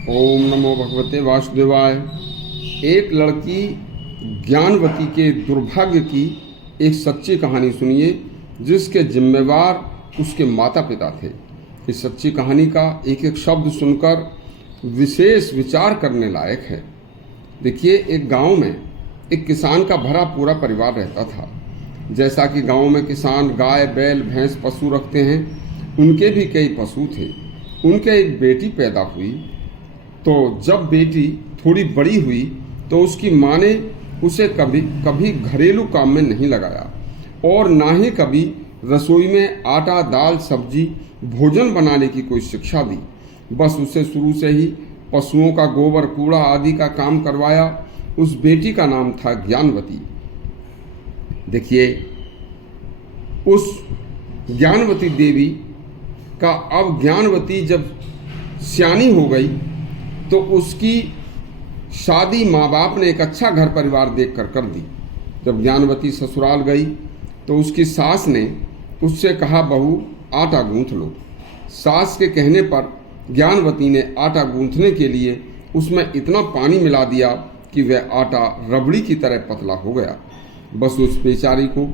ओम नमो भगवते वासुदेवाय। एक लड़की ज्ञानवती के दुर्भाग्य की एक सच्ची कहानी सुनिए, जिसके जिम्मेवार उसके माता पिता थे। इस सच्ची कहानी का एक एक शब्द सुनकर विशेष विचार करने लायक है। देखिए, एक गांव में एक किसान का भरा पूरा परिवार रहता था। जैसा कि गांव में किसान गाय, बैल, भैंस, पशु रखते हैं, उनके भी कई पशु थे। उनके एक बेटी पैदा हुई। तो जब बेटी थोड़ी बड़ी हुई तो उसकी माँ ने उसे कभी कभी घरेलू काम में नहीं लगाया और ना ही कभी रसोई में आटा, दाल, सब्जी, भोजन बनाने की कोई शिक्षा दी। बस उसे शुरू से ही पशुओं का गोबर, कूड़ा आदि का काम करवाया। उस बेटी का नाम था ज्ञानवती। देखिए, उस ज्ञानवती देवी का अब ज्ञानवती जब सियानी हो गई तो उसकी शादी माँ बाप ने एक अच्छा घर परिवार देखकर कर दी। जब ज्ञानवती ससुराल गई तो उसकी सास ने उससे कहा, बहू आटा गूंथ लो। सास के कहने पर ज्ञानवती ने आटा गूंथने के लिए उसमें इतना पानी मिला दिया कि वह आटा रबड़ी की तरह पतला हो गया। बस उस बेचारी को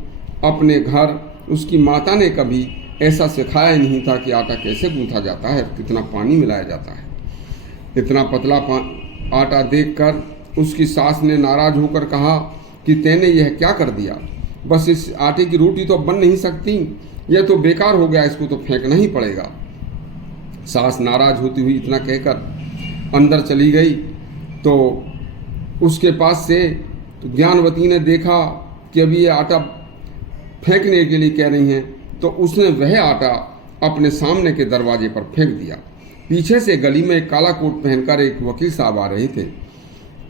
अपने घर उसकी माता ने कभी ऐसा सिखाया ही नहीं था कि आटा कैसे गूंथा जाता है, कितना पानी मिलाया जाता है। इतना पतला आटा देखकर उसकी सास ने नाराज होकर कहा कि तैने यह क्या कर दिया। बस इस आटे की रोटी तो अब बन नहीं सकती, यह तो बेकार हो गया, इसको तो फेंकना ही पड़ेगा। सास नाराज होती हुई इतना कहकर अंदर चली गई तो उसके पास से ज्ञानवती ने देखा कि अभी ये आटा फेंकने के लिए कह रही हैं, तो उसने वह आटा अपने सामने के दरवाजे पर फेंक दिया। पीछे से गली में एक काला कोट पहनकर एक वकील साहब आ रहे थे।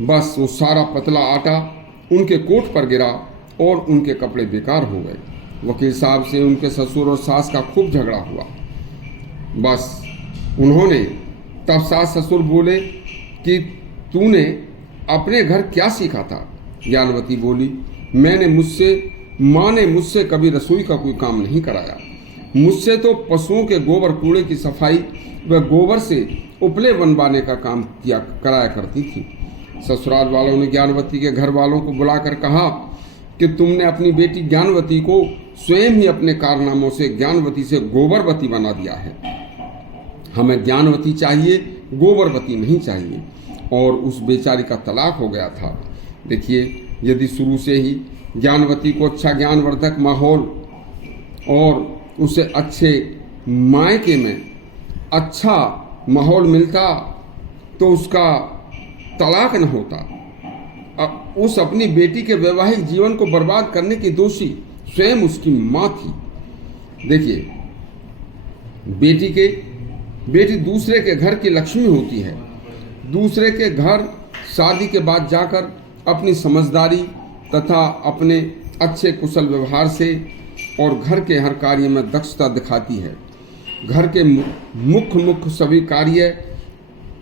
बस वो सारा पतला आटा उनके कोट पर गिरा और उनके कपड़े बेकार हो गए। वकील साहब से उनके ससुर और सास का खूब झगड़ा हुआ। बस उन्होंने तब सास ससुर बोले कि तूने अपने घर क्या सीखा था। ज्ञानवती बोली, माँ ने मुझसे कभी रसोई का कोई काम नहीं कराया। मुझसे तो पशुओं के गोबर कूड़े की सफाई व गोबर से उपले बनवाने का काम कराया करती थी। ससुराल वालों ने ज्ञानवती के घर वालों को बुलाकर कहा कि तुमने अपनी बेटी ज्ञानवती को स्वयं ही अपने कारनामों से ज्ञानवती से गोबरवती बना दिया है। हमें ज्ञानवती चाहिए, गोबरवती नहीं चाहिए। और उस बेचारी का तलाक हो गया था। देखिए, यदि शुरू से ही ज्ञानवती को अच्छा ज्ञानवर्धक माहौल और उसे अच्छे मायके में अच्छा माहौल मिलता तो उसका तलाक न होता। अब उस अपनी बेटी के वैवाहिक जीवन को बर्बाद करने की दोषी स्वयं उसकी माँ थी। देखिए, बेटी दूसरे के घर की लक्ष्मी होती है। दूसरे के घर शादी के बाद जाकर अपनी समझदारी तथा अपने अच्छे कुशल व्यवहार से और घर के हर कार्य में दक्षता दिखाती है। घर के मुख्य सभी कार्य,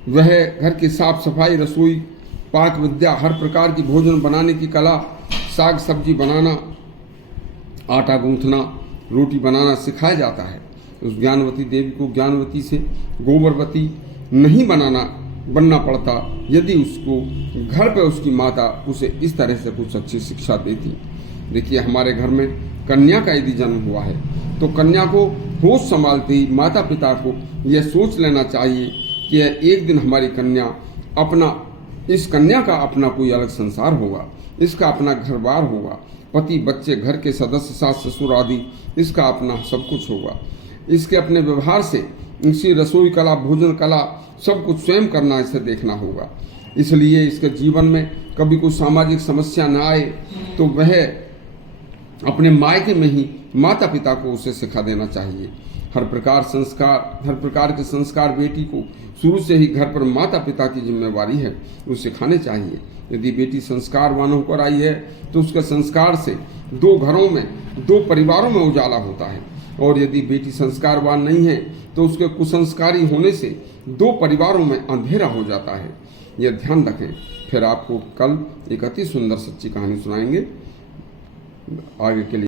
वह घर की साफ सफाई, रसोई, पाक विद्या, हर प्रकार की भोजन बनाने की कला, साग सब्जी बनाना, आटा गूंथना, रोटी बनाना सिखाया जाता है। उस ज्ञानवती देवी को ज्ञानवती से गोबरवती नहीं बनना पड़ता यदि उसको घर पे उसकी माता उसे इस तरह से कुछ अच्छी शिक्षा देती। देखिए, हमारे घर में कन्या का यदि जन्म हुआ है तो कन्या को होश संभालते ही माता पिता को यह सोच लेना चाहिए कि एक दिन हमारी इस कन्या का अपना कोई अलग संसार होगा, इसका अपना घर बार होगा, पति, बच्चे, घर के सदस्य, सास ससुर आदि, इसका अपना सब कुछ होगा। इसके अपने व्यवहार से इसी रसोई कला, भोजन कला, सब कुछ स्वयं करना, इसे देखना होगा। इसलिए इसके जीवन में कभी कोई सामाजिक समस्या न आए तो वह अपने मायके में ही माता पिता को उसे सिखा देना चाहिए। हर प्रकार के संस्कार बेटी को शुरू से ही घर पर माता पिता की जिम्मेवारी है, उसे सिखाने चाहिए। यदि बेटी संस्कारवान होकर आई है तो उसके संस्कार से 2 घरों में, 2 परिवारों में उजाला होता है। और यदि बेटी संस्कारवान नहीं है तो उसके कुसंस्कारी होने से 2 परिवारों में अंधेरा हो जाता है। यह ध्यान रखें। फिर आपको कल एक अति सुंदर सच्ची कहानी सुनाएंगे। आगे के लिए